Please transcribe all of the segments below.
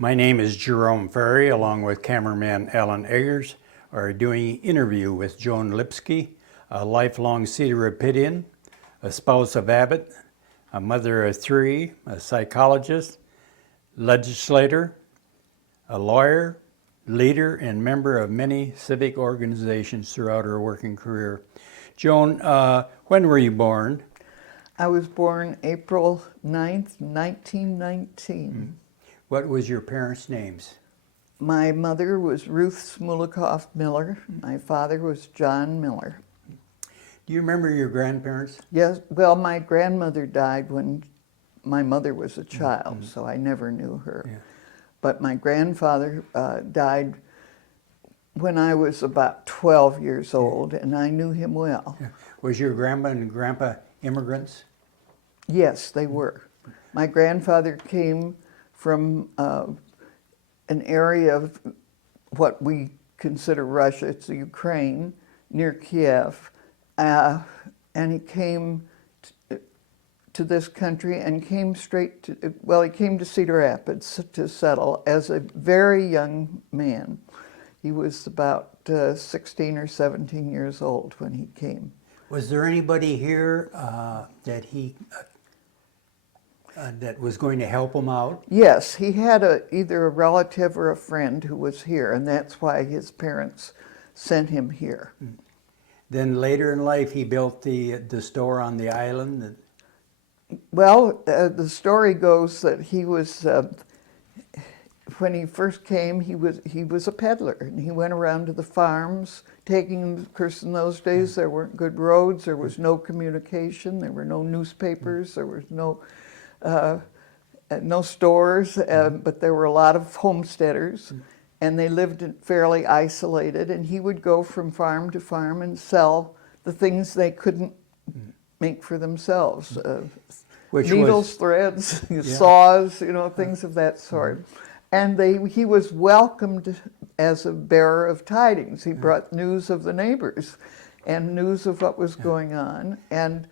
My name is Jerome Ferry, along with cameraman Alan Eggers, are doing an interview with Joan Lipsky, a lifelong Cedar Rapidian, a spouse of Abbott, a mother of three, a psychologist, legislator, a lawyer, leader, and member of many civic organizations throughout her working career. Joan, when were you born? I was born April 9th, 1919. What was your parents' names? My mother was Ruth Smulikoff Miller. My father was John Miller. Do you remember your grandparents? Yes, well, my grandmother died when my mother was a child, so I never knew her. Yeah. But my grandfather died when I was about 12 years old, and I knew him well. Yeah. Was your grandma and grandpa immigrants? Yes, they were. My grandfather came from an area of what we consider Russia. It's the Ukraine, near Kiev. And he came to this country and came straight to, well, he came to Cedar Rapids to settle as a very young man. He was about 16 or 17 years old when he came. Was there anybody here that was going to help him out? Yes, he had either a relative or a friend who was here, and that's why his parents sent him here. Then later in life, he built the store on the island. Well, the story goes that he was, when he first came, he was a peddler, and he went around to the farms, taking them, of course, in those days there weren't good roads, there was no communication, there were no newspapers, there was no stores, but there were a lot of homesteaders, and they lived fairly isolated, and he would go from farm to farm and sell the things they couldn't make for themselves. Needles, threads, saws, things of that sort. And he was welcomed as a bearer of tidings. He brought news of the neighbors and news of what was going on. And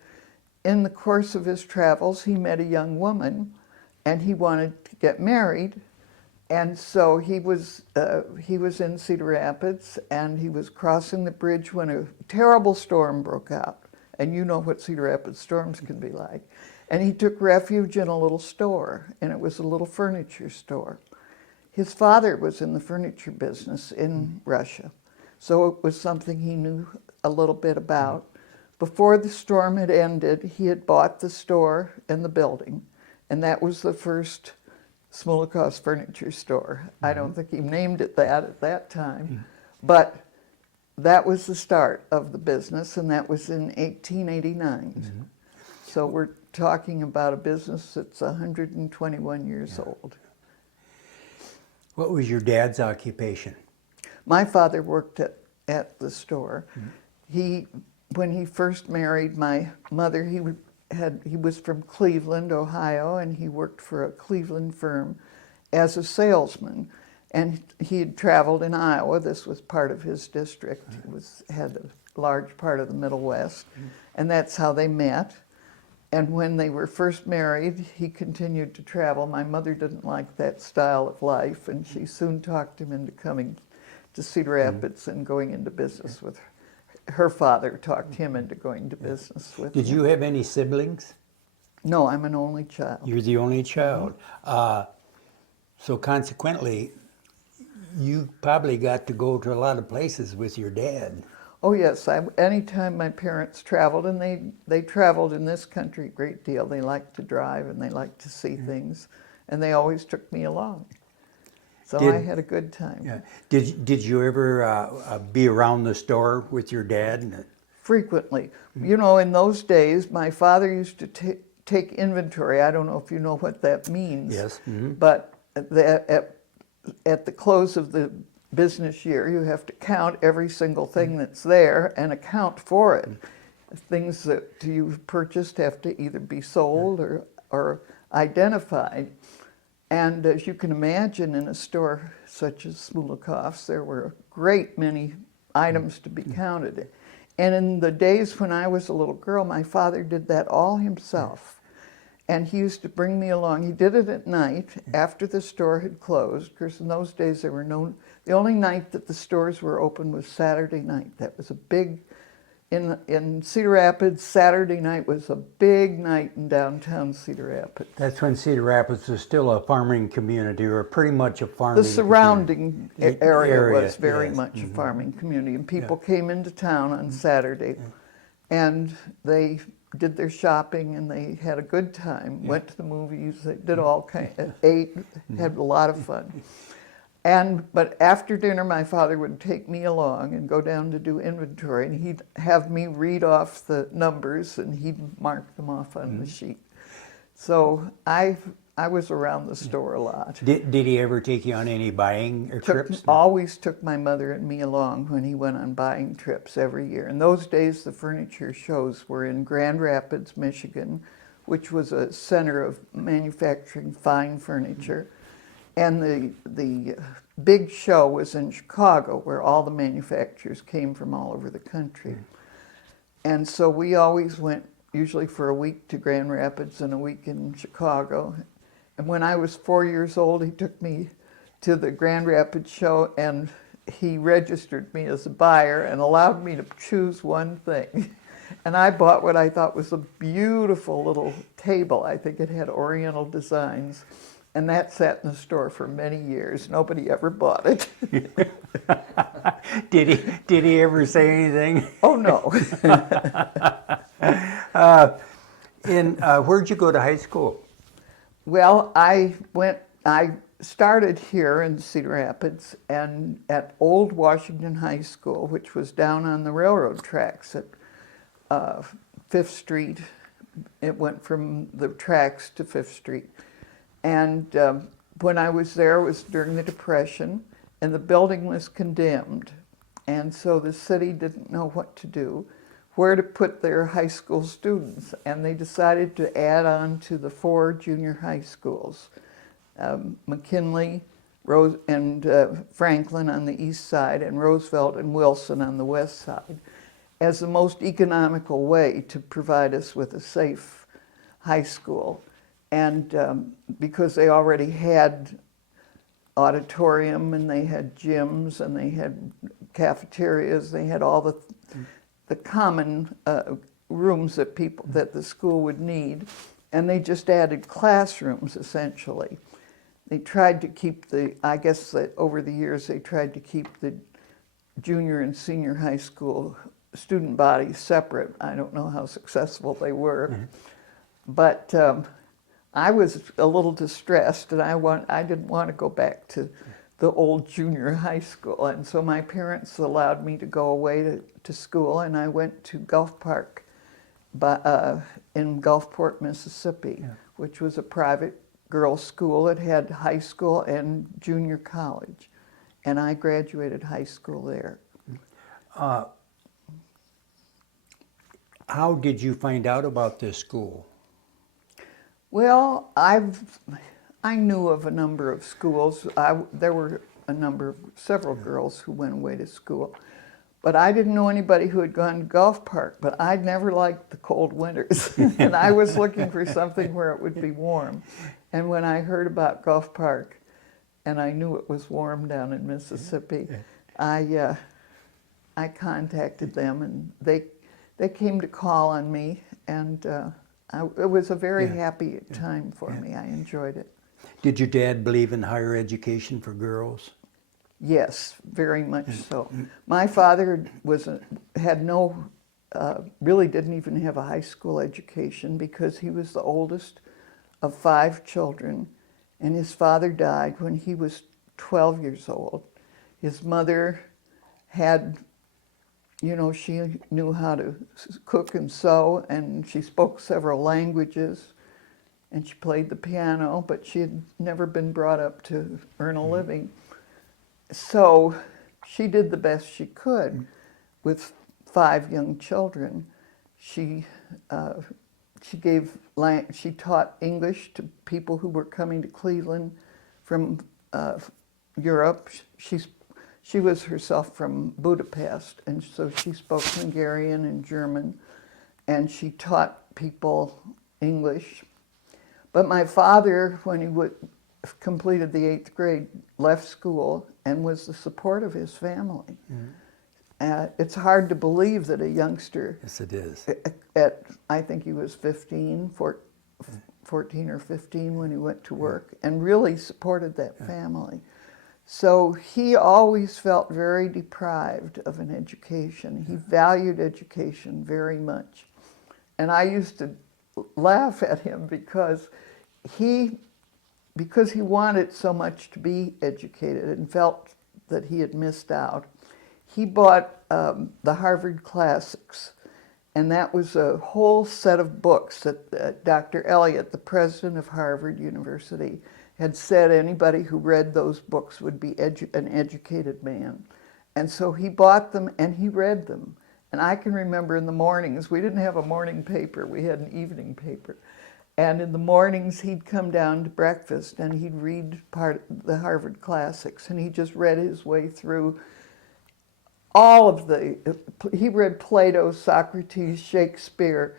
in the course of his travels, he met a young woman, and he wanted to get married. And so he was in Cedar Rapids, and he was crossing the bridge when a terrible storm broke out. And you know what Cedar Rapids storms can be like. And he took refuge in a little store, and it was a little furniture store. His father was in the furniture business in Russia, so it was something he knew a little bit about. Before the storm had ended, he had bought the store and the building, and that was the first Smulikoff's furniture store. I don't think he named it that at that time, but that was the start of the business, and that was in 1889. So we're talking about a business that's 121 years old. What was your dad's occupation? My father worked at the store. When he first married my mother, he was from Cleveland, Ohio, and he worked for a Cleveland firm as a salesman. And he had traveled in Iowa. This was part of his district. He had a large part of the Middle West. And that's how they met. And when they were first married, he continued to travel. My mother didn't like that style of life, and she soon talked him into coming to Cedar Rapids and going into business with her. Her father talked him into going to business with him. Did you have any siblings? No, I'm an only child. You're the only child. So consequently, you probably got to go to a lot of places with your dad. Oh yes, anytime my parents traveled, and they traveled in this country a great deal. They liked to drive and they liked to see things, and they always took me along. So I had a good time. Yeah. Did you ever be around the store with your dad? Frequently. In those days, my father used to take inventory. I don't know if you know what that means. Yes. But at the close of the business year, you have to count every single thing that's there and account for it. Things that you've purchased have to either be sold or identified. And as you can imagine, in a store such as Smulikoff's, there were a great many items to be counted. And in the days when I was a little girl, my father did that all himself. And he used to bring me along. He did it at night after the store had closed, because in those days there were the only night that the stores were open was Saturday night. That was a big, in Cedar Rapids, Saturday night was a big night in downtown Cedar Rapids. That's when Cedar Rapids was still a farming community, or pretty much a farming The surrounding area was very yes. much a farming community, and people came into town on Saturday, and they did their shopping, and they had a good time, went to the movies, they did all kind, ate, had a lot of fun. But after dinner, my father would take me along and go down to do inventory, and he'd have me read off the numbers, and he'd mark them off on the sheet. So I was around the store a lot. Did he ever take you on any buying or trips? Always took my mother and me along when he went on buying trips every year. In those days, the furniture shows were in Grand Rapids, Michigan, which was a center of manufacturing fine furniture. And the big show was in Chicago, where all the manufacturers came from all over the country. And so we always went, usually for a week to Grand Rapids and a week in Chicago. And when I was 4 years old, he took me to the Grand Rapids show, and he registered me as a buyer and allowed me to choose one thing. And I bought what I thought was a beautiful little table. I think it had Oriental designs. And that sat in the store for many years. Nobody ever bought it. Did he ever say anything? Oh, no. Where'd you go to high school? Well, I started here in Cedar Rapids and at Old Washington High School, which was down on the railroad tracks at 5th Street. It went from the tracks to 5th Street. And when I was there, it was during the Depression, and the building was condemned. And so the city didn't know what to do, where to put their high school students. And they decided to add on to the 4 junior high schools, McKinley, Rose, and Franklin on the east side, and Roosevelt and Wilson on the west side, as the most economical way to provide us with a safe high school. And because they already had auditorium, and they had gyms, and they had cafeterias, they had all the common rooms that the school would need, and they just added classrooms essentially. They tried to keep I guess that over the years they tried to keep the junior and senior high school student bodies separate. I don't know how successful they were, but I was a little distressed, and I didn't want to go back to the old junior high school, and so my parents allowed me to go away to school, and I went to Gulf Park in Gulfport, Mississippi, which was a private girls' school. It had high school and junior college, and I graduated high school there. How did you find out about this school? Well, I knew of a number of schools. There were several girls who went away to school, but I didn't know anybody who had gone to Gulf Park. But I'd never liked the cold winters, and I was looking for something where it would be warm. And when I heard about Gulf Park, and I knew it was warm down in Mississippi, I contacted them, and they came to call on me, and it was a very happy time for me. I enjoyed it. Did your dad believe in higher education for girls? Yes, very much so. My father really didn't even have a high school education, because he was the oldest of 5 children, and his father died when he was 12 years old. His mother had, she knew how to cook and sew, and she spoke several languages, and she played the piano, but she had never been brought up to earn a living. So she did the best she could with 5 young children. She taught English to people who were coming to Cleveland from Europe. She was herself from Budapest, and so she spoke Hungarian and German, and she taught people English. But my father, when he completed the 8th grade, left school and was the support of his family. It's hard to believe that a youngster, Yes, it is. I think he was 14 or 15 when he went to work, and really supported that family. So he always felt very deprived of an education. He valued education very much. And I used to laugh at him because he wanted so much to be educated and felt that he had missed out. He bought the Harvard Classics, and that was a whole set of books that Dr. Eliot, the president of Harvard University, had said anybody who read those books would be an educated man. And so he bought them and he read them. And I can remember in the mornings, we didn't have a morning paper, we had an evening paper. And in the mornings, he'd come down to breakfast and he'd read part of the Harvard Classics, and he just read his way through all of he read Plato, Socrates, Shakespeare,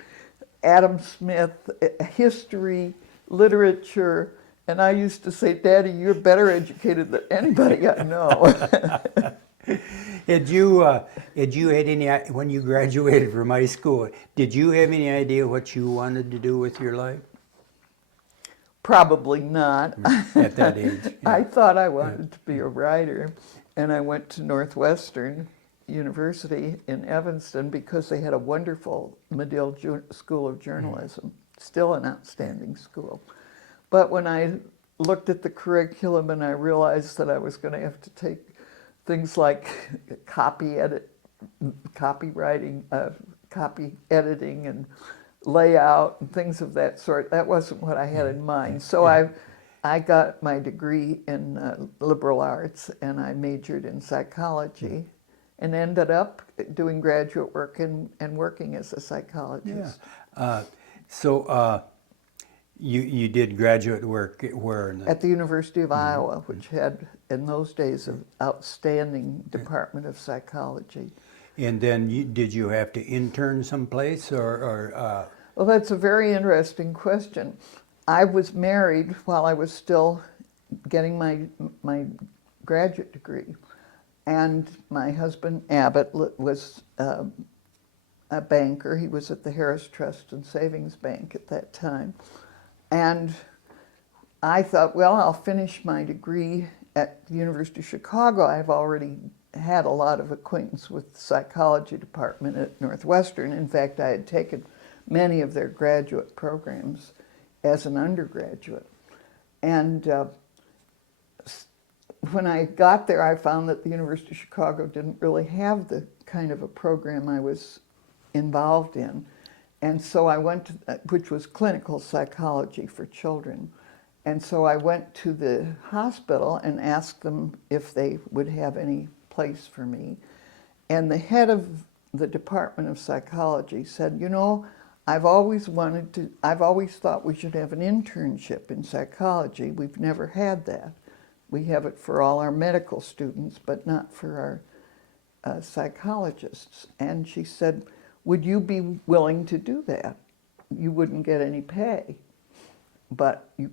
Adam Smith, history, literature, and I used to say, Daddy, you're better educated than anybody I know. Had you had any, when you graduated from high school, did you have any idea what you wanted to do with your life? Probably not. At that age. Yeah. I thought I wanted to be a writer, and I went to Northwestern University in Evanston because they had a wonderful Medill School of Journalism, still an outstanding school. But when I looked at the curriculum and I realized that I was going to have to take things like copywriting, copy editing, and layout and things of that sort, that wasn't what I had in mind. So I got my degree in liberal arts, and I majored in psychology and ended up doing graduate work and working as a psychologist. Yeah. You did graduate work where? At the University of Iowa, which had, in those days, an outstanding department of psychology. And then did you have to intern someplace or Well, that's a very interesting question. I was married while I was still getting my graduate degree. And my husband, Abbott, was a banker. He was at the Harris Trust and Savings Bank at that time. And I thought, well, I'll finish my degree at the University of Chicago. I've already had a lot of acquaintance with the psychology department at Northwestern. In fact, I had taken many of their graduate programs as an undergraduate. And when I got there, I found that the University of Chicago didn't really have the kind of a program I was involved in. And so I went to, which was clinical psychology for children. And so I went to the hospital and asked them if they would have any place for me. And the head of the Department of Psychology said, you know, I've always thought we should have an internship in psychology. We've never had that. We have it for all our medical students, but not for our psychologists. And she said, would you be willing to do that? You wouldn't get any pay, but you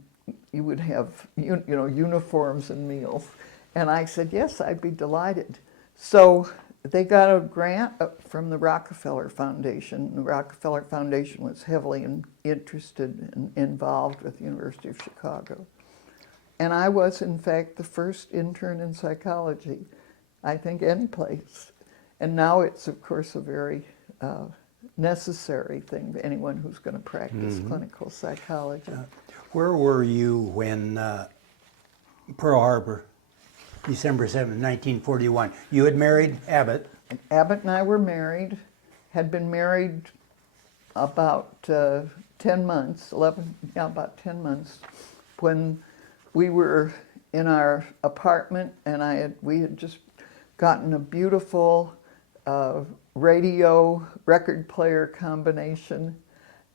would have uniforms and meals. And I said, yes, I'd be delighted. So they got a grant from the Rockefeller Foundation. The Rockefeller Foundation was heavily interested and involved with the University of Chicago. And I was, in fact, the first intern in psychology, I think, any place. And now it's, of course, a very necessary thing for anyone who's going to practice clinical psychology. Where were you when Pearl Harbor, December 7, 1941? You had married Abbott. And Abbott and I were married, had been married about 10 months, about 10 months, when we were in our apartment, and we had just gotten a beautiful radio record player combination,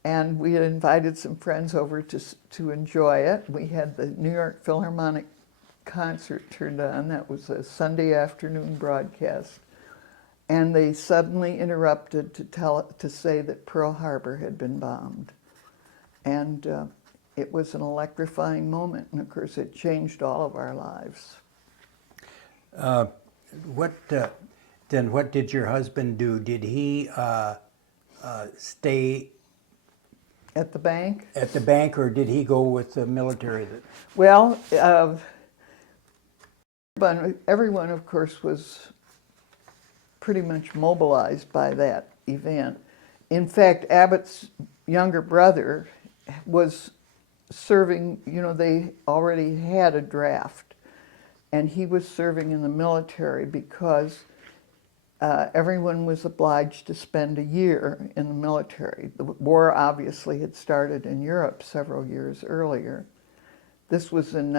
and we had invited some friends over to enjoy it. We had the New York Philharmonic concert turned on. That was a Sunday afternoon broadcast, and they suddenly interrupted to say that Pearl Harbor had been bombed. And it was an electrifying moment, and of course it changed all of our lives. What did your husband do? Did he stay At the bank? at the bank, or did he go with the military? Well, everyone, of course, was pretty much mobilized by that event. In fact, Abbott's younger brother was serving, you know, they already had a draft, and he was serving in the military because everyone was obliged to spend a year in the military. The war obviously had started in Europe several years earlier. This was in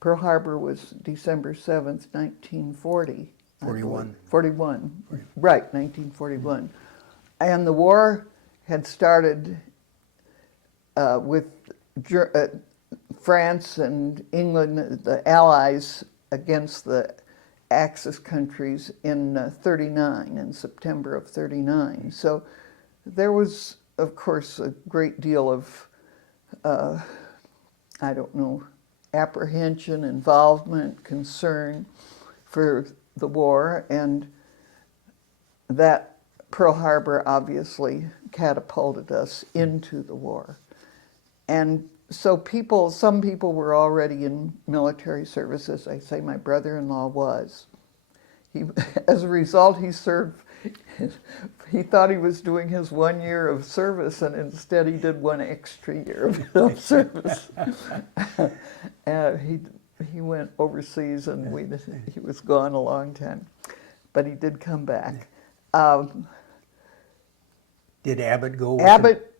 Pearl Harbor was December 7th, 1940. 41. 41, right, 1941. And the war had started with France and England, the Allies, against the Axis countries in 39, in September of 39. So there was, of course, a great deal of, I don't know, apprehension, involvement, concern for the war, and that Pearl Harbor obviously catapulted us into the war. And so some people were already in military service. As I say, my brother-in-law was. As a result, he served, he thought he was doing his 1 year of service, and instead he did 1 extra year of service. He went overseas, and he was gone a long time. But he did come back. Did Abbott go with Abbott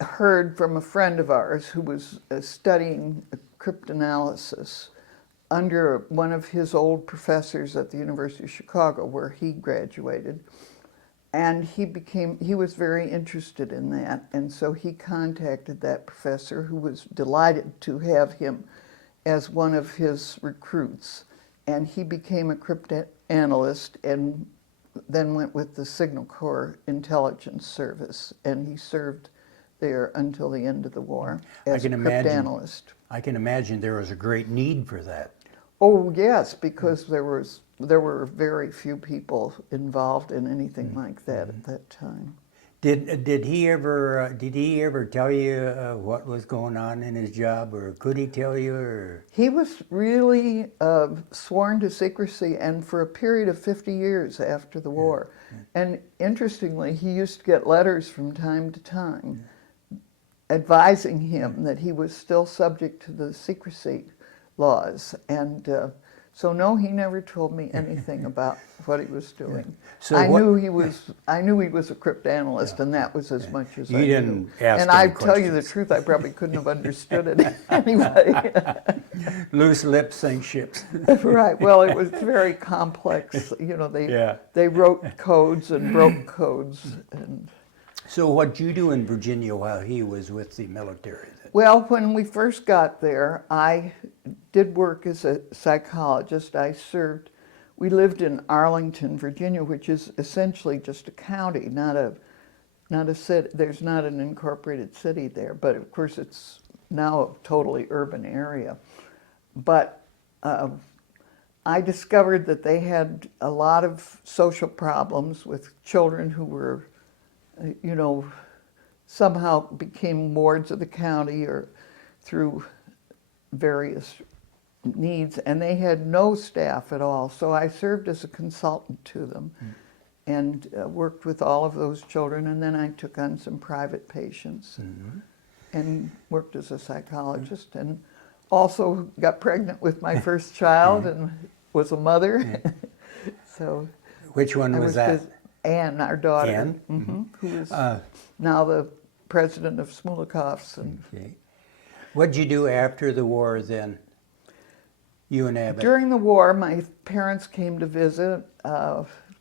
heard from a friend of ours who was studying cryptanalysis under one of his old professors at the University of Chicago, where he graduated. And he was very interested in that, and so he contacted that professor, who was delighted to have him as one of his recruits. And he became a cryptanalyst and then went with the Signal Corps Intelligence Service, and he served there until the end of the war as a cryptanalyst. I can imagine there was a great need for that. Oh yes, because there were very few people involved in anything like that at that time. Did he ever tell you what was going on in his job, or could he tell you? Or? He was really sworn to secrecy, and for a period of 50 years after the war. And interestingly, he used to get letters from time to time advising him that he was still subject to the secrecy laws. And so no, he never told me anything about what he was doing. So I knew he was a cryptanalyst, and that was as much as I knew. Didn't ask and I tell you the truth, I probably couldn't have understood it anyway. Loose lips sink ships. Right. Well, it was very complex. You know, they wrote codes and broke codes. And so what'd you do in Virginia while he was with the military? Well, when we first got there, I did work as a psychologist. We lived in Arlington, Virginia, which is essentially just a county, not a city. There's not an incorporated city there, but of course it's now a totally urban area. But I discovered that they had a lot of social problems with children who were, you know, somehow became wards of the county or through various needs, and they had no staff at all. So I served as a consultant to them and worked with all of those children, and then I took on some private patients and worked as a psychologist, and also got pregnant with my first child and was a mother. So which one was that? Anne, our daughter, Anne? who is now the president of Smolikoff's. Okay. What'd you do after the war then, you and Abbott? During the war, my parents came to visit,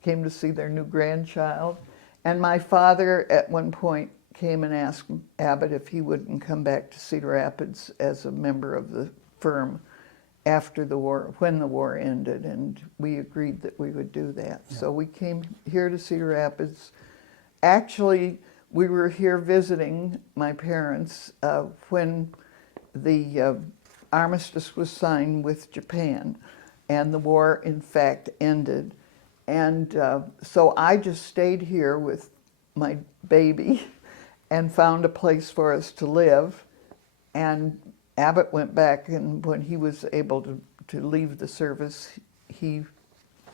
came to see their new grandchild, and my father at one point came and asked Abbott if he wouldn't come back to Cedar Rapids as a member of the firm after the war, when the war ended, and we agreed that we would do that. Yeah. So we came here to Cedar Rapids. Actually, we were here visiting my parents when the armistice was signed with Japan, and the war, in fact, ended. And so I just stayed here with my baby and found a place for us to live. And Abbott went back, and when he was able to leave the service, he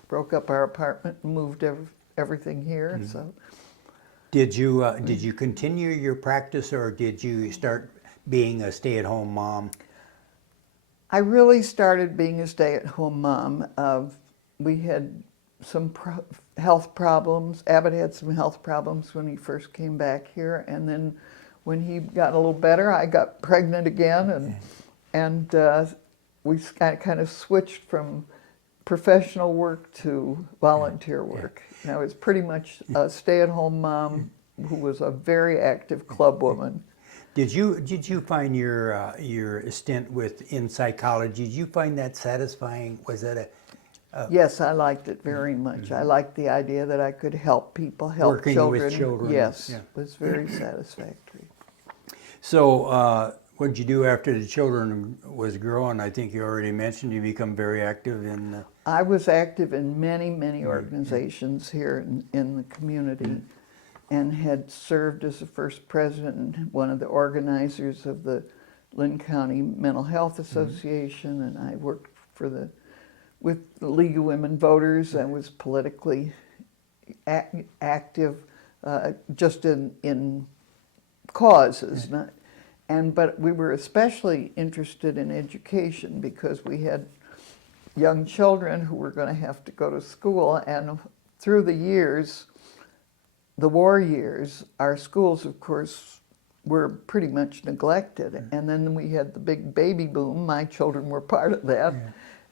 broke up our apartment and moved everything here. Mm-hmm. So, Did you continue your practice, or did you start being a stay-at-home mom? I really started being a stay-at-home mom. We had some health problems. Abbott had some health problems when he first came back here, and then when he got a little better, I got pregnant again, and we kind of switched from professional work to volunteer work. I was pretty much a stay-at-home mom who was a very active club woman. Did you find your stint in psychology? Did you find that satisfying? Was that Yes, I liked it very much. I liked the idea that I could help people, help working children. with children? Yes, Yeah. it was very satisfactory. So, what did you do after the children was growing? I think you already mentioned you become very active in. I was active in many organizations here in the community, and had served as the first president and one of the organizers of the Linn County Mental Health Association, and I worked with the League of Women Voters. I was politically active, just in causes, but we were especially interested in education because we had young children who were going to have to go to school, and through the years, the war years, our schools, of course, were pretty much neglected. And then we had the big baby boom. My children were part of that.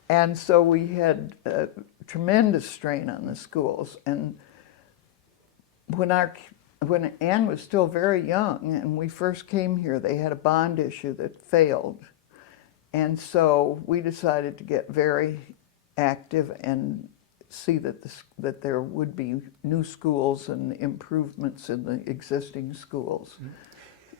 And so we had a tremendous strain on the schools. And when Anne was still very young and we first came here, they had a bond issue that failed. And so we decided to get very active and see that there would be new schools and improvements in the existing schools.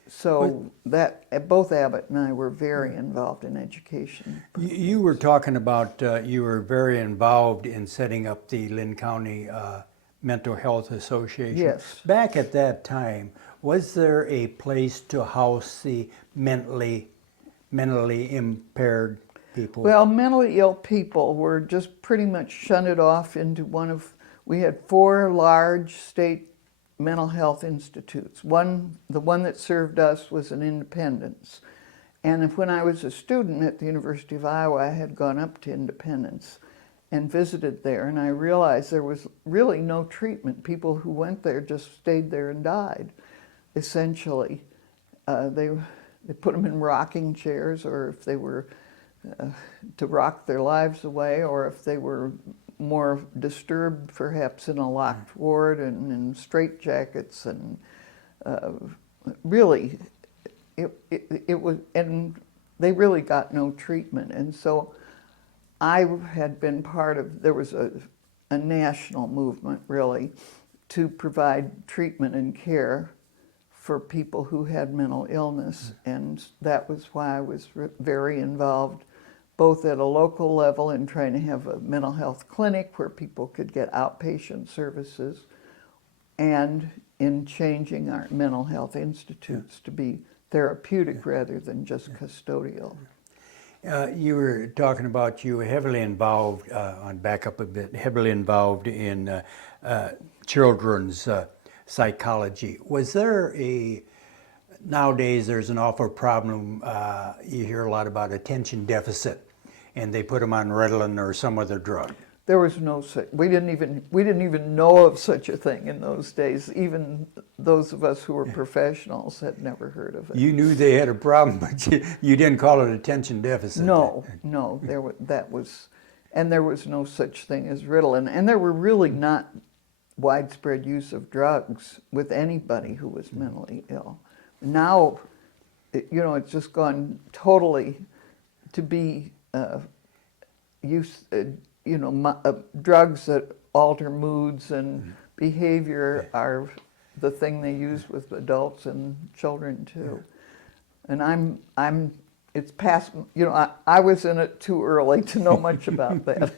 So both Abbott and I were very involved in education. You were talking about you were very involved in setting up the Linn County Mental Health Association. Yes. Back at that time, was there a place to house the mentally impaired people? Well, mentally ill people were just pretty much shunted off into we had 4 large state mental health institutes. The one that served us was in Independence. And when I was a student at the University of Iowa, I had gone up to Independence and visited there, and I realized there was really no treatment. People who went there just stayed there and died, essentially. They put them in rocking chairs, or if they were to rock their lives away, or if they were more disturbed, perhaps in a locked ward and in straitjackets, and really, it was, and they really got no treatment. And so I had been part of, there was a national movement, really, to provide treatment and care for people who had mental illness, and that was why I was very involved, both at a local level in trying to have a mental health clinic where people could get outpatient services, and in changing our mental health institutes to be therapeutic rather than just custodial. You were talking about you were heavily involved, back up a bit, heavily involved in children's psychology. Was there nowadays there's an awful problem, you hear a lot about attention deficit, and they put them on Ritalin or some other drug. There was no such, we didn't even know of such a thing in those days. Even those of us who were professionals had never heard of it. You knew they had a problem, but you didn't call it attention deficit. No, there was no such thing as Ritalin, and there were really not widespread use of drugs with anybody who was mentally ill. Now, it's just gone totally to be drugs that alter moods and behavior are the thing they use with adults and children too. And it's past, I was in it too early to know much about that.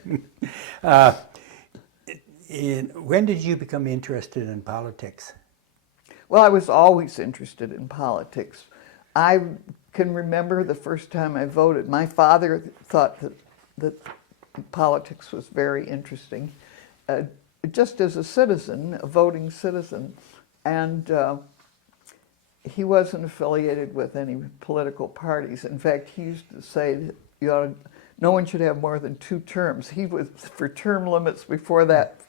When did you become interested in politics? Well, I was always interested in politics. I can remember the first time I voted. My father thought that politics was very interesting, just as a citizen, a voting citizen. And he wasn't affiliated with any political parties. In fact, he used to say that no one should have more than 2 terms. He was for term limits before that.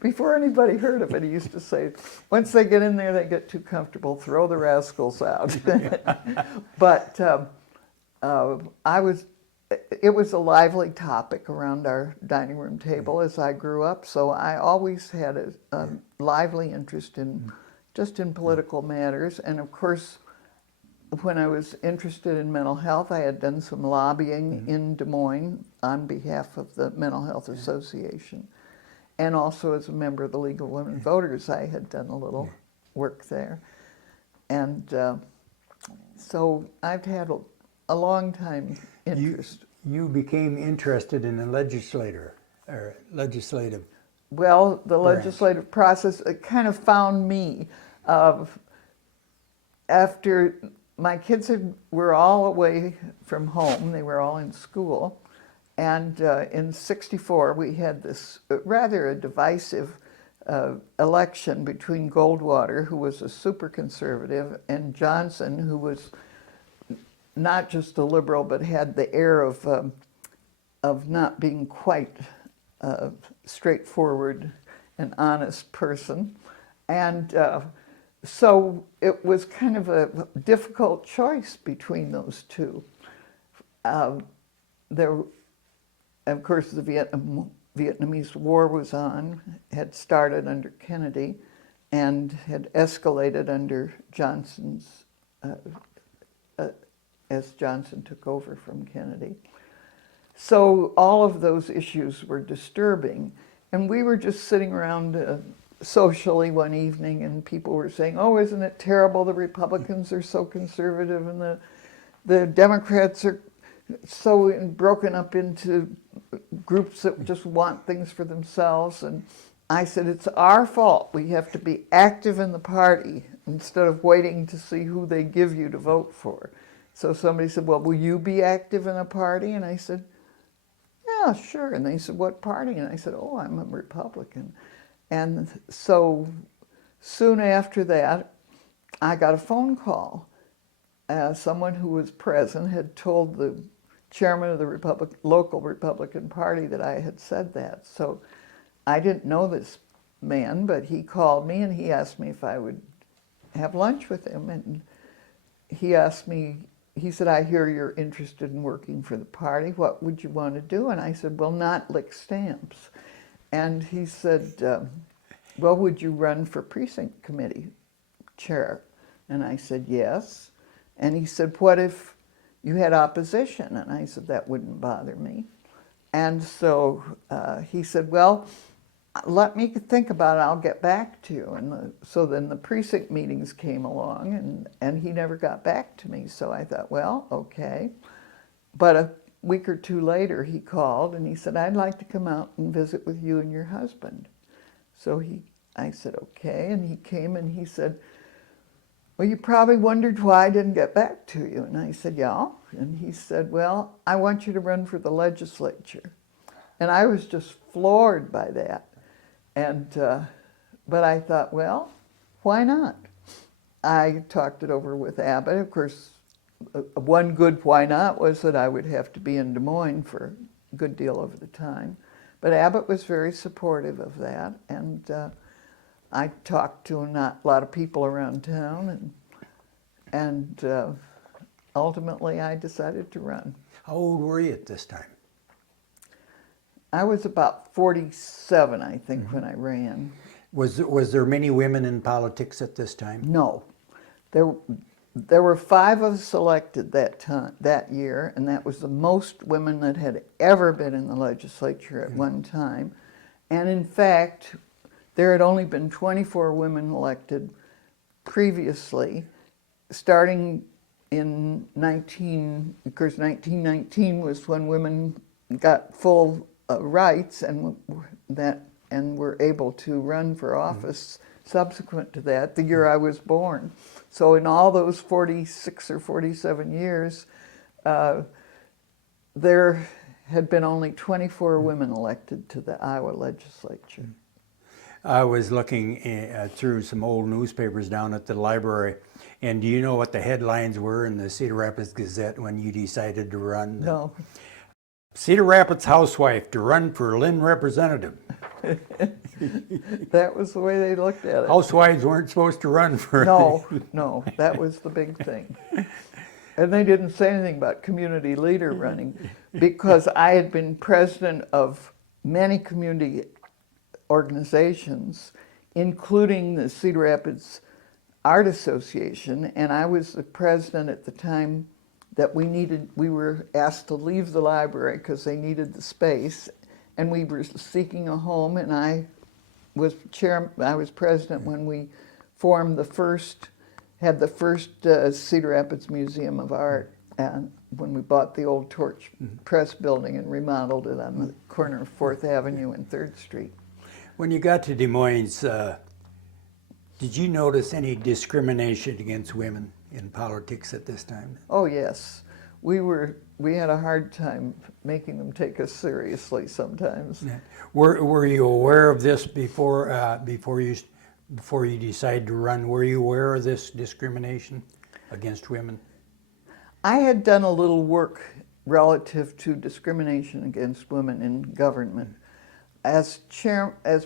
Before anybody heard of it, he used to say, once they get in there, they get too comfortable, throw the rascals out. But it was a lively topic around our dining room table as I grew up, so I always had a lively interest in just in political matters. And of course, when I was interested in mental health, I had done some lobbying in Des Moines on behalf of the Mental Health Association. And also as a member of the League of Women Voters, I had done a little work there. And so I've had a long time interest. You became interested in the legislative Well, the branch. legislative process, it kind of found me. After my kids were all away from home, they were all in school, and in '64 we had this rather a divisive election between Goldwater, who was a super conservative, and Johnson, who was not just a liberal, but had the air of not being quite straightforward and honest person. And so it was kind of a difficult choice between those two. Of course, the Vietnamese War was on, had started under Kennedy, and had escalated under Johnson's, as Johnson took over from Kennedy. So all of those issues were disturbing, and we were just sitting around socially one evening, and people were saying, "Oh, isn't it terrible? The Republicans are so conservative, and the Democrats are so broken up into groups that just want things for themselves." And I said, "It's our fault. We have to be active in the party instead of waiting to see who they give you to vote for." So somebody said, "Well, will you be active in a party?" And I said, "Yeah, sure." And they said, "What party?" And I said, "Oh, I'm a Republican." And so soon after that, I got a phone call. Someone who was present had told the chairman of the local Republican Party that I had said that. So I didn't know this man, but he called me and he asked me if I would have lunch with him. And he asked me, he said, "I hear you're interested in working for the party. What would you want to do?" And I said, "Well, not lick stamps." And he said, "Well, would you run for precinct committee chair?" And I said, "Yes." And he said, "What if you had opposition?" And I said, "That wouldn't bother me." And so he said, "Well, let me think about it. I'll get back to you." And so then the precinct meetings came along, and he never got back to me. So I thought, well, okay. But a week or two later, he called and he said, "I'd like to come out and visit with you and your husband." So I said, "Okay." And he came and he said, "Well, you probably wondered why I didn't get back to you." And I said, "Yeah." And he said, "Well, I want you to run for the legislature." And I was just floored by that. And, but I thought, well, why not? I talked it over with Abbott. Of course, one good why not was that I would have to be in Des Moines for a good deal of the time. But Abbott was very supportive of that. And I talked to not a lot of people around town, and ultimately I decided to run. How old were you at this time? I was about 47, I think, when I ran. Was there many women in politics at this time? No. There were 5 of us elected that year, and that was the most women that had ever been in the legislature at one time. And in fact, there had only been 24 women elected previously, starting in 1919 was when women got full rights and were able to run for office. Subsequent to that, the year I was born. So in all those 46 or 47 years, there had been only 24 women elected to the Iowa legislature. I was looking through some old newspapers down at the library, and do you know what the headlines were in the Cedar Rapids Gazette when you decided to run? No. Cedar Rapids housewife to run for Linn representative. That was the way they looked at it. Housewives weren't supposed to run for No, that was the big thing. And they didn't say anything about community leader running, because I had been president of many community organizations, including the Cedar Rapids Art Association, and I was the president at the time that we were asked to leave the library because they needed the space, and we were seeking a home, and I was president when we formed the first Cedar Rapids Museum of Art, and when we bought the old Torch Press building and remodeled it on the corner of 4th Avenue and 3rd Street. When you got to Des Moines, did you notice any discrimination against women in politics at this time? Oh yes, we had a hard time making them take us seriously sometimes. Yeah. Were you aware of this before you decided to run? Were you aware of this discrimination against women? I had done a little work relative to discrimination against women in government. As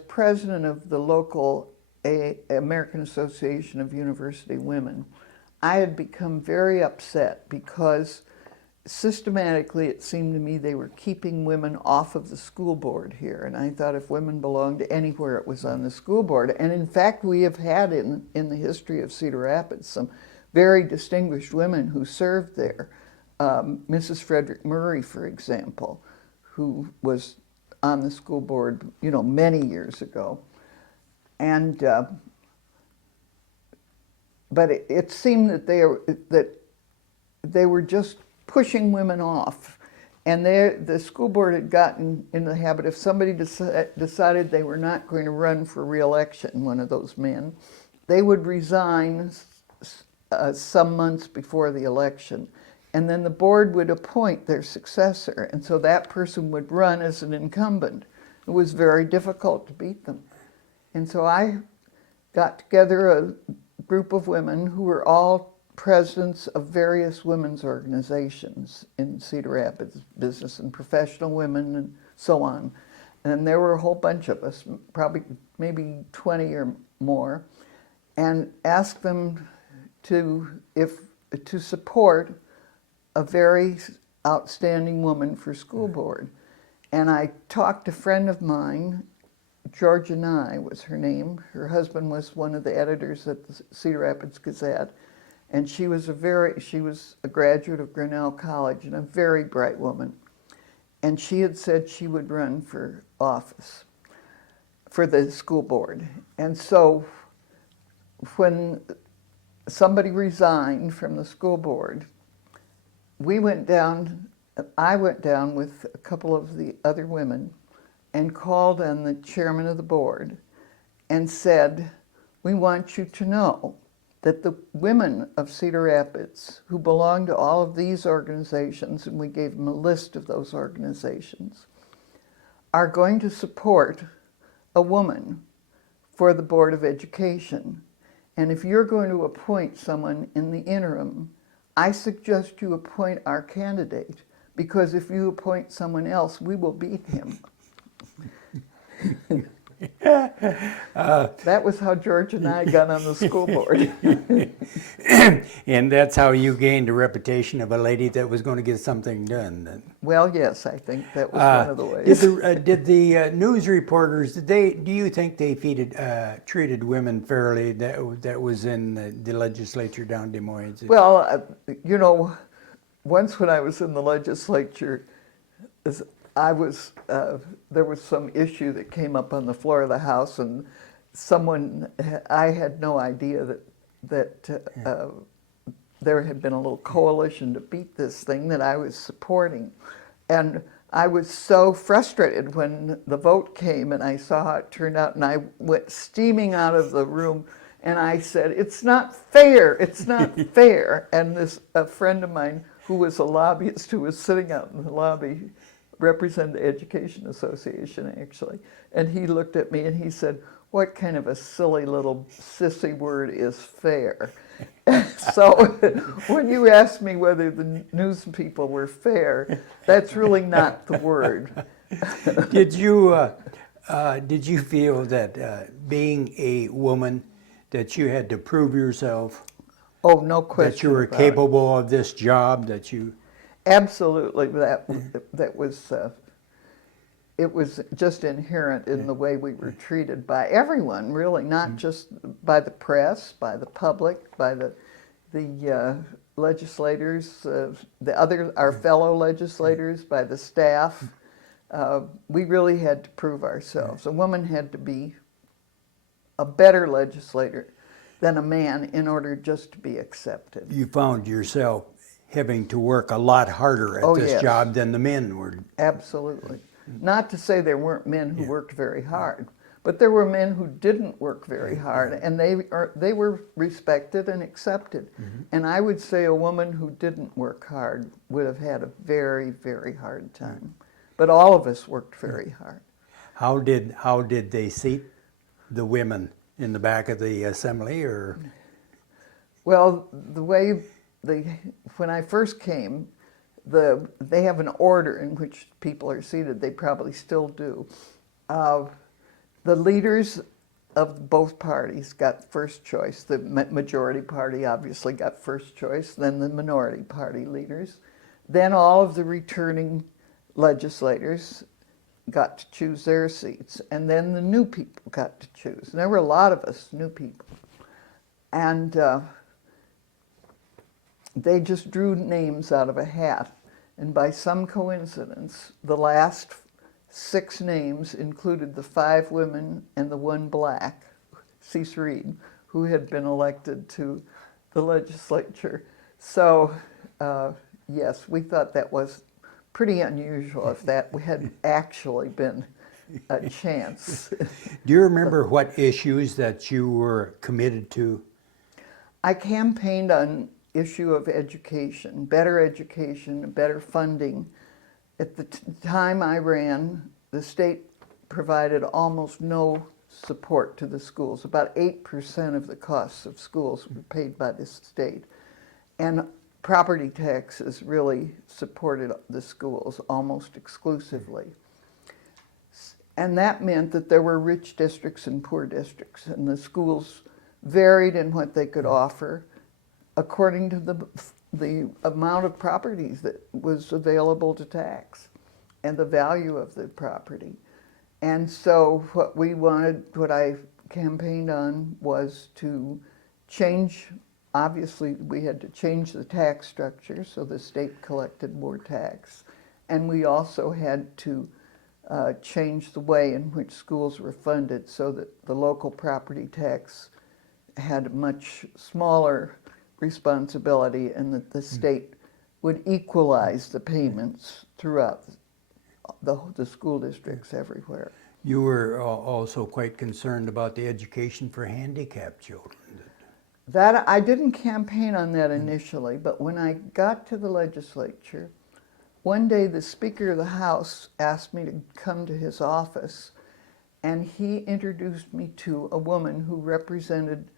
president of the local American Association of University Women, I had become very upset because systematically it seemed to me they were keeping women off of the school board here, and I thought if women belonged anywhere it was on the school board. And in fact we have had in the history of Cedar Rapids some very distinguished women who served there. Mrs. Frederick Murray, for example, who was on the school board, many years ago. And but it seemed that they were just pushing women off, and the school board had gotten in the habit, if somebody decided they were not going to run for re-election, one of those men, they would resign some months before the election, and then the board would appoint their successor, and so that person would run as an incumbent. It was very difficult to beat them. And so I got together a group of women who were all presidents of various women's organizations in Cedar Rapids, business and professional women and so on. And there were a whole bunch of us, probably maybe 20 or more, and asked them to support a very outstanding woman for school board. And I talked to a friend of mine, Georgia Nye was her name. Her husband was one of the editors at the Cedar Rapids Gazette, and she was a graduate of Grinnell College and a very bright woman. And she had said she would run for office for the school board. And so when somebody resigned from the school board, I went down with a couple of the other women and called on the chairman of the board and said, we want you to know that the women of Cedar Rapids who belong to all of these organizations, and we gave them a list of those organizations, are going to support a woman for the Board of Education. And if you're going to appoint someone in the interim, I suggest you appoint our candidate, because if you appoint someone else, we will beat him. That was how George and I got on the school board. And that's how you gained a reputation of a lady that was going to get something done. Then. Well, yes, I think that was one of the ways. Did the news reporters, do you think they treated women fairly that was in the legislature down Des Moines? Well, once when I was in the legislature, there was some issue that came up on the floor of the House, and I had no idea that there had been a little coalition to beat this thing that I was supporting. And I was so frustrated when the vote came and I saw how it turned out, and I went steaming out of the room and I said, "It's not fair, it's not fair." And a friend of mine who was a lobbyist who was sitting out in the lobby, represented the Education Association actually, and he looked at me and he said, "What kind of a silly little sissy word is fair?" So when you ask me whether the news people were fair, that's really not the word. Did you feel that being a woman, that you had to prove yourself, Oh, no question. that you were about capable of this job, that you... it. Absolutely, that was. It was just inherent in the way we were treated by everyone, really, not just by the press, by the public, by the legislators, our fellow legislators, by the staff. We really had to prove ourselves. A woman had to be a better legislator than a man in order just to be accepted. You found yourself having to work a lot harder at this yes. job than the men were. Absolutely. Not to say there weren't men who worked very hard, but there were men who didn't work very hard, and they were respected and accepted. And I would say a woman who didn't work hard would have had a very, very hard time. But all of us worked very hard. How did they seat the women in the back of the assembly, or? Well, when I first came, they have an order in which people are seated. They probably still do. The leaders of both parties got first choice. The majority party obviously got first choice, then the minority party leaders. Then all of the returning legislators got to choose their seats, and then the new people got to choose. And there were a lot of us new people. And they just drew names out of a hat. And by some coincidence, the last 6 names included the 5 women and the 1 black, Cease Reed, who had been elected to the legislature. So, yes, we thought that was pretty unusual if that had actually been a chance. Do you remember what issues that you were committed to? I campaigned on issue of education, better funding. At the time I ran, the state provided almost no support to the schools. About 8% of the costs of schools were paid by the state. And property taxes really supported the schools almost exclusively. And that meant that there were rich districts and poor districts, and the schools varied in what they could offer according to the amount of properties that was available to tax and the value of the property. And so what I campaigned on was to change, obviously we had to change the tax structure so the state collected more tax. And we also had to change the way in which schools were funded so that the local property tax had a much smaller responsibility and that the state would equalize the payments throughout the school districts everywhere. You were also quite concerned about the education for handicapped children. That I didn't campaign on that initially, but when I got to the legislature, one day the Speaker of the House asked me to come to his office, and he introduced me to a woman who represented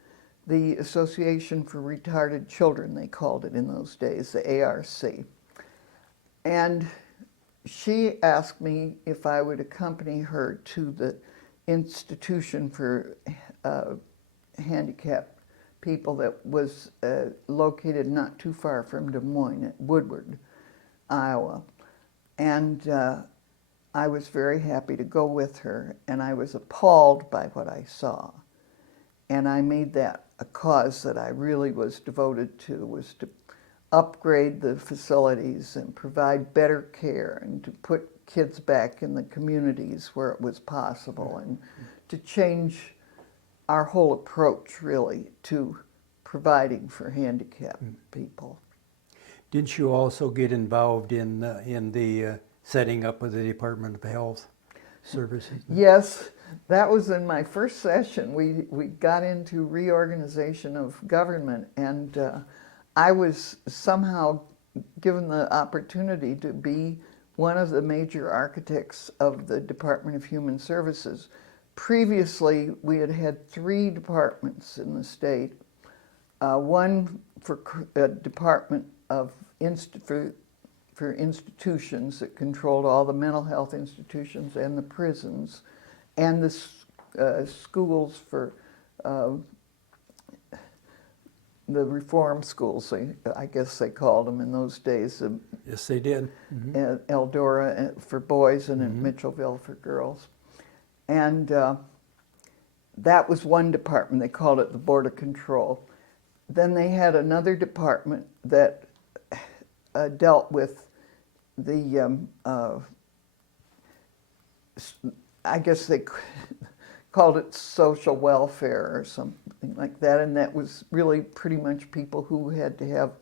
the Association for Retarded Children, they called it in those days, the ARC. And she asked me if I would accompany her to the Institution for Handicapped People that was located not too far from Des Moines at Woodward, Iowa. And I was very happy to go with her, and I was appalled by what I saw. And I made that a cause that I really was devoted to, was to upgrade the facilities and provide better care and to put kids back in the communities where it was possible and to change our whole approach, really, to providing for handicapped people. Didn't you also get involved in the setting up of the Department of Health Services? Yes, that was in my first session. We got into reorganization of government, and I was somehow given the opportunity to be one of the major architects of the Department of Human Services. Previously, we had had 3 departments in the state, one for a department of for institutions that controlled all the mental health institutions and the prisons, and the schools for the reform schools, I guess they called them in those days. Yes, they did. Eldora for boys and in Mitchellville for girls. And that was one department. They called it the Board of Control. Then they had another department that dealt with the, I guess they called it social welfare or something like that, and that was really pretty much people who had to have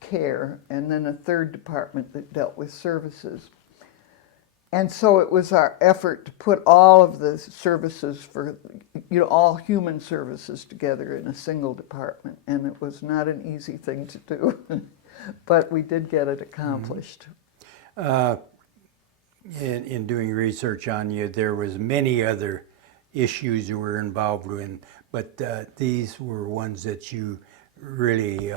care, and then a third department that dealt with services. And so it was our effort to put all of the services for, all human services together in a single department, and it was not an easy thing to do, but we did get it accomplished. In doing research on you, there was many other issues you were involved in, but these were ones that you really...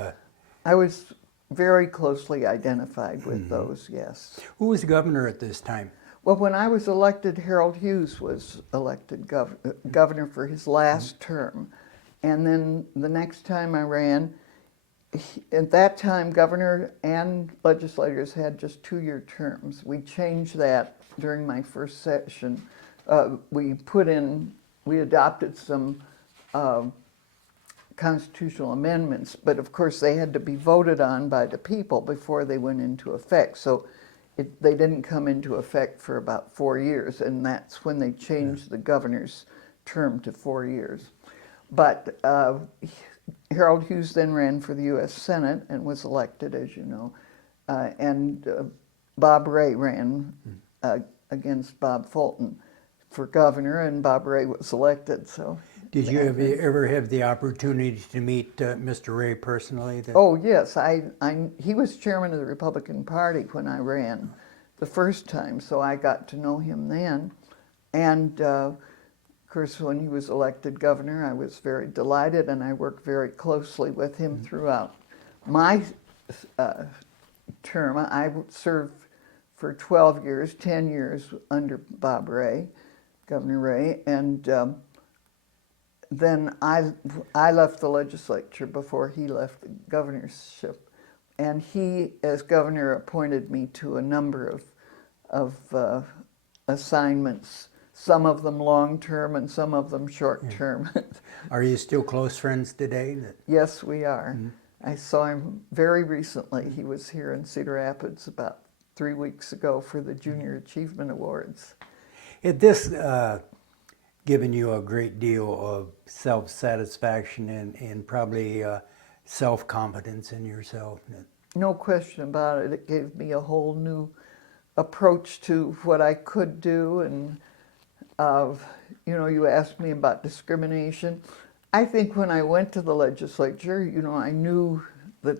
I was very closely identified with those, yes. Who was governor at this time? Well, when I was elected, Harold Hughes was elected governor for his last term. And then the next time I ran, at that time, governor and legislators had just 2-year terms. We changed that during my first session. We adopted some constitutional amendments, but of course they had to be voted on by the people before they went into effect. So they didn't come into effect for about 4 years, and that's when they changed the governor's term to 4 years. But Harold Hughes then ran for the U.S. Senate and was elected, as you know, and Bob Ray ran against Bob Fulton for governor, and Bob Ray was elected. So, did you ever have the opportunity to meet Mr. Ray personally? Oh yes, he was chairman of the Republican Party when I ran the first time, so I got to know him then. And of course, when he was elected governor, I was very delighted, and I worked very closely with him throughout my term. I served for 12 years, 10 years under Bob Ray, Governor Ray, and then I left the legislature before he left the governorship, and he, as governor, appointed me to a number of assignments, some of them long-term and some of them short-term. Are you still close friends today? Yes, we are. I saw him very recently. He was here in Cedar Rapids about 3 weeks ago for the Junior Achievement Awards. Had this given you a great deal of self-satisfaction and probably self-confidence in yourself? No question about it. It gave me a whole new approach to what I could do. And, you asked me about discrimination. I think when I went to the legislature, I knew that,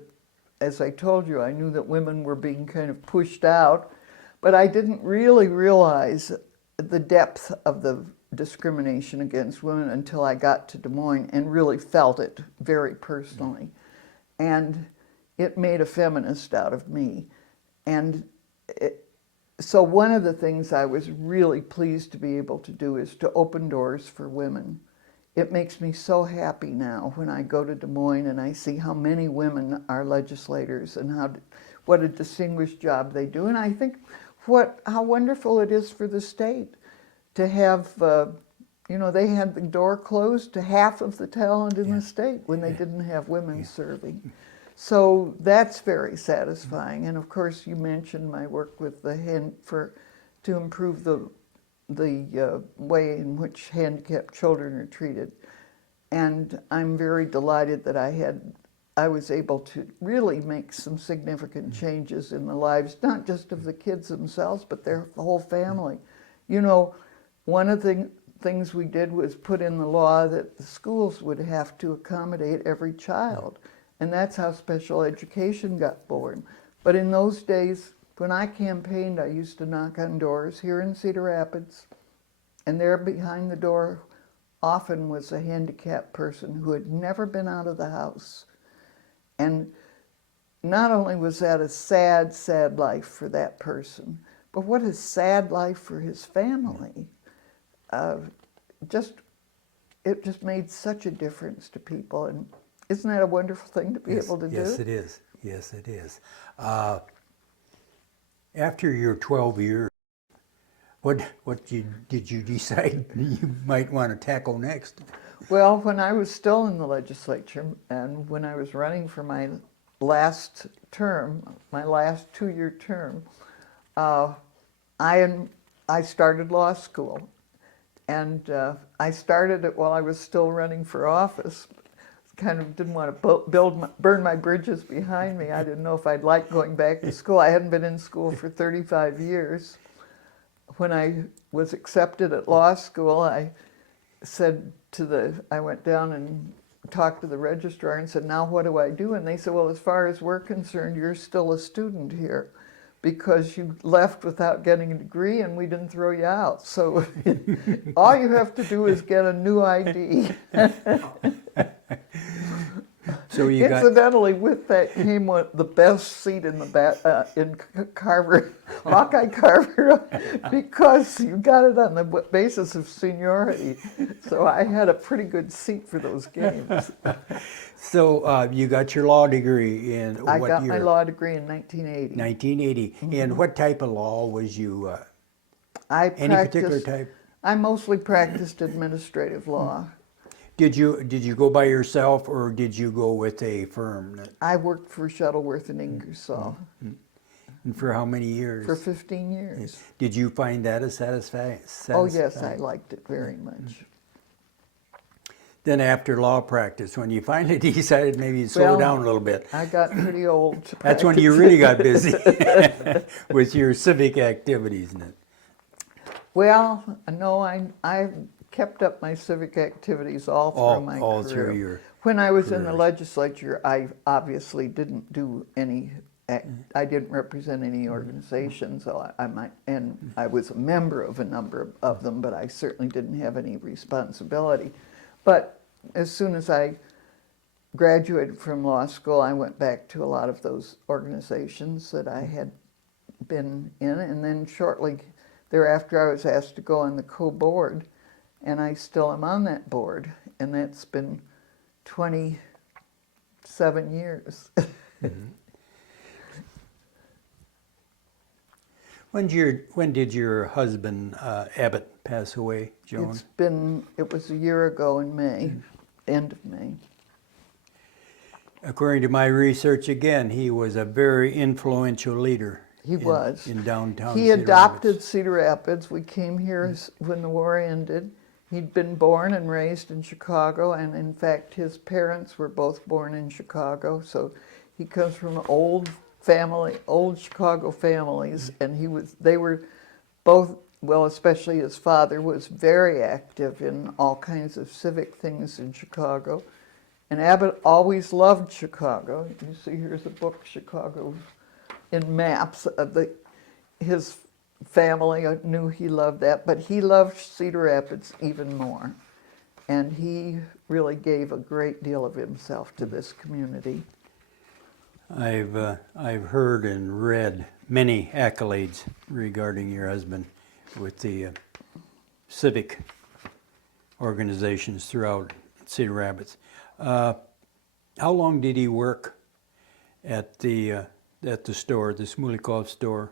as I told you, I knew that women were being kind of pushed out, but I didn't really realize the depth of the discrimination against women until I got to Des Moines and really felt it very personally. And it made a feminist out of me. And so one of the things I was really pleased to be able to do is to open doors for women. It makes me so happy now when I go to Des Moines and I see how many women are legislators and what a distinguished job they do. And I think how wonderful it is for the state to have, they had the door closed to half of the talent in the state when they didn't have women serving. So that's very satisfying. And of course, you mentioned my work with to improve the the way in which handicapped children are treated. And I'm very delighted that I was able to really make some significant changes in the lives, not just of the kids themselves, but their whole family. You know, one of the things we did was put in the law that the schools would have to accommodate every child. And that's how special education got born. But in those days, when I campaigned, I used to knock on doors here in Cedar Rapids, and there behind the door often was a handicapped person who had never been out of the house. And not only was that a sad, sad life for that person, but what a sad life for his family. It just made such a difference to people. And isn't that a wonderful thing to be able to do? Yes, it is. Yes, it is. After your 12 years, what did you decide you might want to tackle next? Well, when I was still in the legislature and when I was running for my last term, my last 2-year term, I started law school. And I started it while I was still running for office. Kind of didn't want to burn my bridges behind me. I didn't know if I'd like going back to school. I hadn't been in school for 35 years. When I was accepted at law school, I went down and talked to the registrar and said, now what do I do? And they said, well, as far as we're concerned, you're still a student here because you left without getting a degree and we didn't throw you out. So all you have to do is get a new ID. So incidentally, with that came the best seat in the in Carver, Hawkeye Carver, because you got it on the basis of seniority. So I had a pretty good seat for those games. So you got your law degree in what year? I got my law degree in 1980. 1980. Mm-hmm. And what type of law was you? Any particular type? I mostly practiced administrative law. Did you go by yourself, or did you go with a firm? I worked for Shuttleworth and Ingersoll. Mm-hmm. And for how many years? For 15 years. Yes. Did you find that a satisfying? Oh yes, I liked it very much. Then after law practice, when you finally decided maybe to slow down a little bit. I got pretty old to That's when you really got busy with your civic activities, isn't it? Well, no, I kept up my civic activities all through my career. All through your When I was in the legislature, I obviously didn't do any. I didn't represent any organization, so I was a member of a number of them, but I certainly didn't have any responsibility. But as soon as I graduated from law school, I went back to a lot of those organizations that I had been in, and then shortly thereafter I was asked to go on the co-board, and I still am on that board, and that's been 27 years. Mm-hmm. When did your husband, Abbott, pass away, Joan? It was a year ago in May, end of May. According to my research, again, he was a very influential leader. He was. In downtown He Cedar adopted Rapids. Cedar Rapids. We came here when the war ended. He'd been born and raised in Chicago, and in fact, his parents were both born in Chicago, so he comes from an old Chicago families, and they were both, well, especially his father was very active in all kinds of civic things in Chicago. And Abbott always loved Chicago. You see, here's a book, Chicago, in maps. His family knew he loved that, but he loved Cedar Rapids even more. And he really gave a great deal of himself to this community. I've heard and read many accolades regarding your husband with the civic organizations throughout Cedar Rapids. How long did he work at the store, the Smulikov store?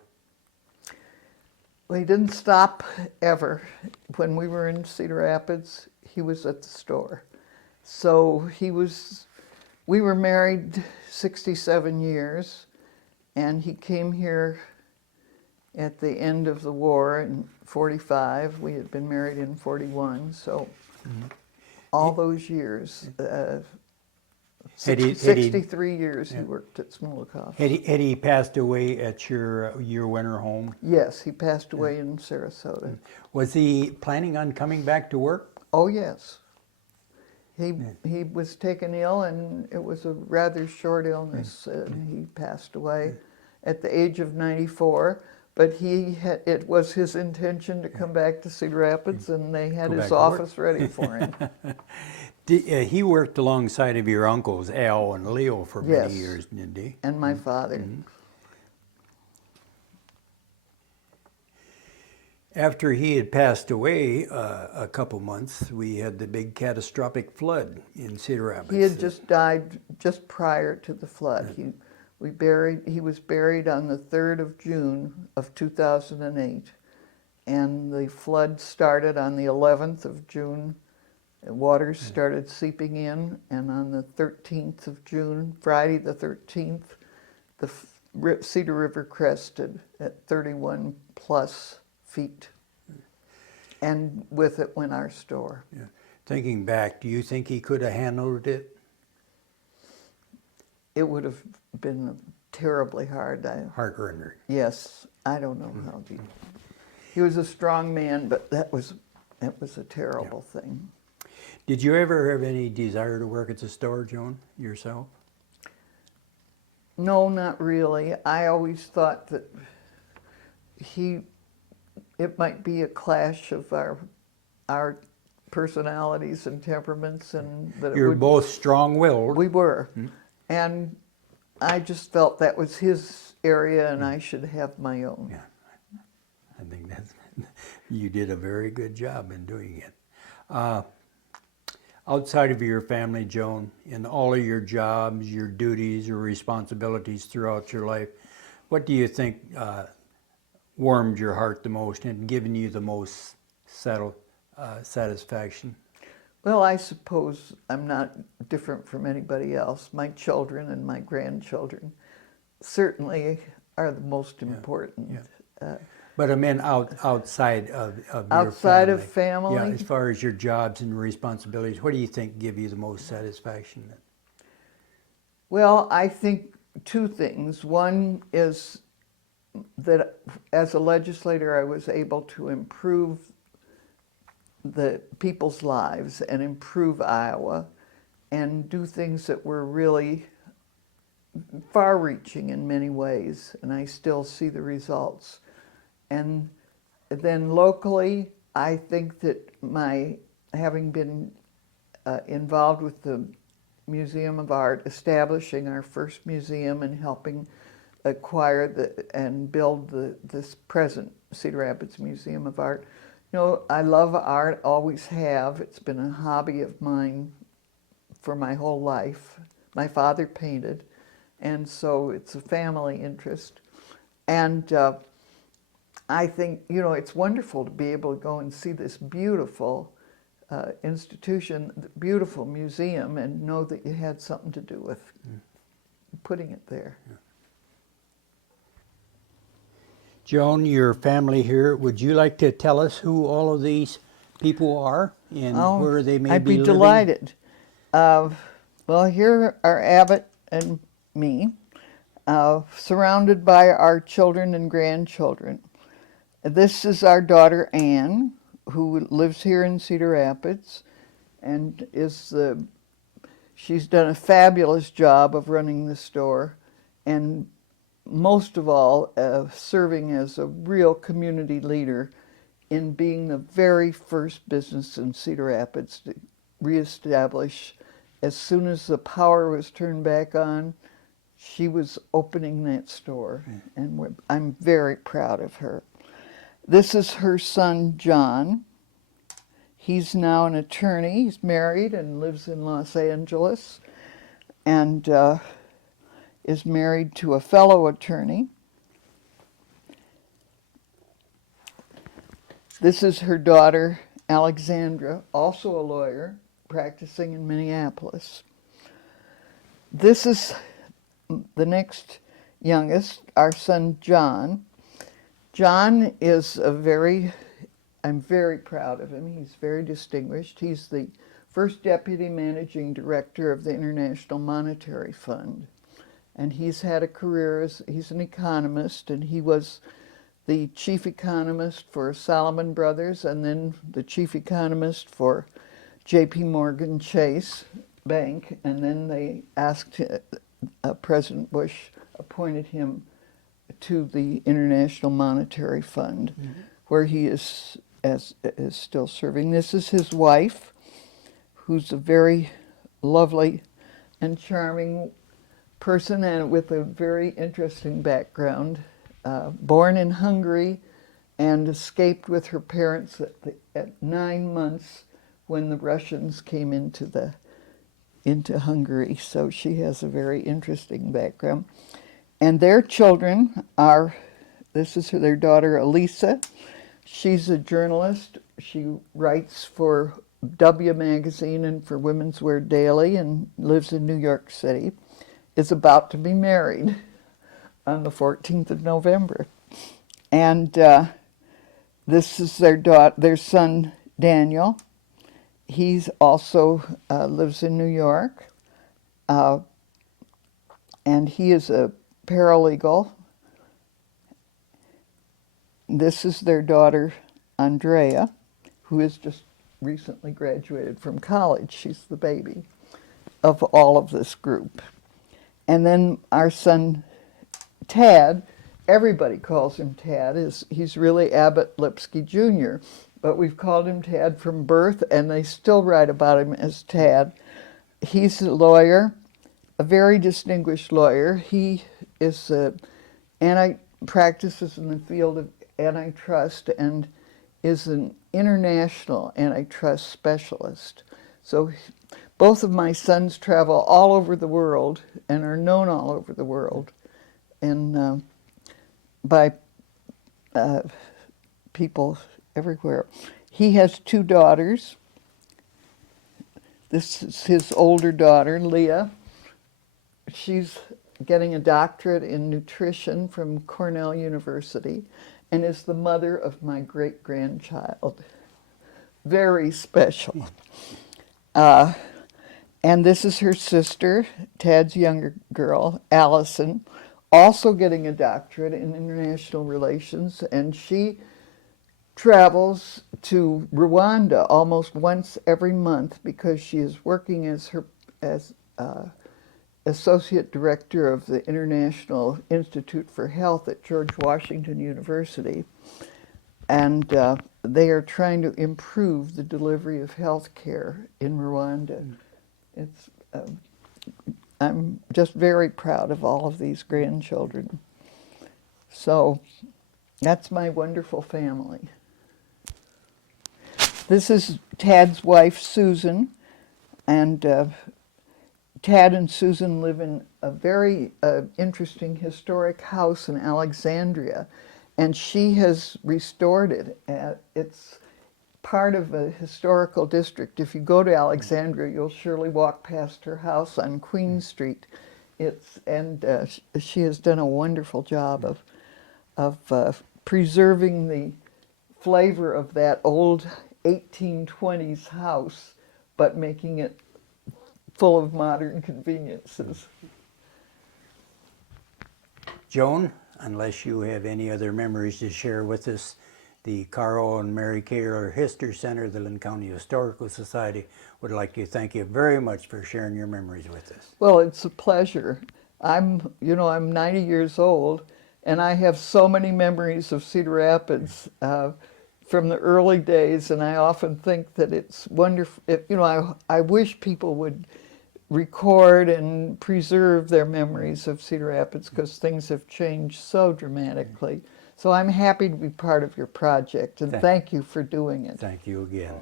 Well, he didn't stop ever. When we were in Cedar Rapids, he was at the store. So we were married 67 years, and he came here at the end of the war in 45. We had been married in 41, so all those years, Had he- 63 years he worked at Smolikoff. Had he passed away at your winter home? Yes, he passed away in Sarasota. Was he planning on coming back to work? Oh, yes. He was taken ill, and it was a rather short illness, and he passed away at the age of 94. But it was his intention to come back to Cedar Rapids, and they had Go back his to work. office ready for him. He worked alongside of your uncles, Al and Leo, for many Yes. years, didn't he? And my father. After he had passed away a couple months, we had the big catastrophic flood in Cedar Rapids. He had just died just prior to the flood. He was buried on the 3rd of June of 2008, and the flood started on the 11th of June. Water started seeping in, and on the 13th of June, Friday the 13th, the Cedar River crested at 31 plus feet, and with it went our store. Yeah. Thinking back, do you think he could have handled it? It would have been terribly hard. Heart-rending. Yes, I don't know how he was a strong man, but that was a terrible thing. Did you ever have any desire to work at the store, Joan, yourself? No, not really. I always thought that it might be a clash of our personalities and temperaments, and that You're both strong-willed. We were, and I just felt that was his area, and I should have my own. Yeah, I think you did a very good job in doing it. Outside of your family, Joan, in all of your jobs, your duties or responsibilities throughout your life, what do you think warmed your heart the most and given you the most satisfaction? Well, I suppose I'm not different from anybody else. My children and my grandchildren certainly are the most important. Yeah. But I mean outside of your family. Outside of family? Yeah, as far as your jobs and responsibilities, what do you think give you the most satisfaction? Well, I think two things. One is that as a legislator, I was able to improve the people's lives and improve Iowa and do things that were really far-reaching in many ways, and I still see the results. And then locally, I think that my having been involved with the Museum of Art, establishing our first museum and helping acquire and build this present Cedar Rapids Museum of Art. You know, I love art, always have. It's been a hobby of mine for my whole life. My father painted, and so it's a family interest. And I think, you know, it's wonderful to be able to go and see this beautiful institution, beautiful museum, and know that you had something to do with putting it there. Yeah. Joan, your family here, would you like to tell us who all of these people are and where they may I'd be be living? delighted. Well, here are Abbott and me, surrounded by our children and grandchildren. This is our daughter Anne, who lives here in Cedar Rapids, and she's done a fabulous job of running the store, and most of all, serving as a real community leader in being the very first business in Cedar Rapids to reestablish. As soon as the power was turned back on, she was opening that store, and I'm very proud of her. This is her son, John. He's now an attorney. He's married and lives in Los Angeles, and is married to a fellow attorney. This is her daughter, Alexandra, also a lawyer, practicing in Minneapolis. This is the next youngest, our son, John. John is I'm very proud of him. He's very distinguished. He's the first deputy managing director of the International Monetary Fund. And he's had a career he's an economist, and he was the chief economist for Salomon Brothers and then the chief economist for J.P. Morgan Chase Bank. And then they asked, President Bush appointed him to the International Monetary Fund, where he is still serving. This is his wife, who's a very lovely and charming person and with a very interesting background. Born in Hungary and escaped with her parents at 9 months when the Russians came into Hungary. So she has a very interesting background. And their children are, this is their daughter Elisa. She's a journalist. She writes for W Magazine and for Women's Wear Daily and lives in New York City. Is about to be married on the 14th of November. And this is their son Daniel. He's also lives in New York. And he is a paralegal. This is their daughter, Andrea, who has just recently graduated from college. She's the baby of all of this group. And then our son, Tad, everybody calls him Tad. He's really Abbott Lipsky Jr., but we've called him Tad from birth, and they still write about him as Tad. He's a lawyer, a very distinguished lawyer. He is practices in the field of antitrust and is an international antitrust specialist. So both of my sons travel all over the world and are known all over the world, and by people everywhere. He has 2 daughters. This is his older daughter, Leah. She's getting a doctorate in nutrition from Cornell University and is the mother of my great-grandchild. Very special. And this is her sister, Tad's younger girl, Allison, also getting a doctorate in international relations, and she travels to Rwanda almost once every month because she is working as associate director of the International Institute for Health at George Washington University, and they are trying to improve the delivery of health care in Rwanda. It's I'm just very proud of all of these grandchildren. So that's my wonderful family. This is Tad's wife, Susan, and Tad and Susan live in a very interesting historic house in Alexandria, and she has restored it. It's part of a historical district. If you go to Alexandria, you'll surely walk past her house on Queen Street. She has done a wonderful job of preserving the flavor of that old 1820s house, but making it full of modern conveniences. Joan, unless you have any other memories to share with us, the Carl and Mary Kaler History Center, the Linn County Historical Society, would like to thank you very much for sharing your memories with us. Well, it's a pleasure. I'm 90 years old, and I have so many memories of Cedar Rapids from the early days, and I often think that it's wonderful. I wish people would record and preserve their memories of Cedar Rapids because things have changed so dramatically. So I'm happy to be part of your project, and thank you for doing it. Thank you again.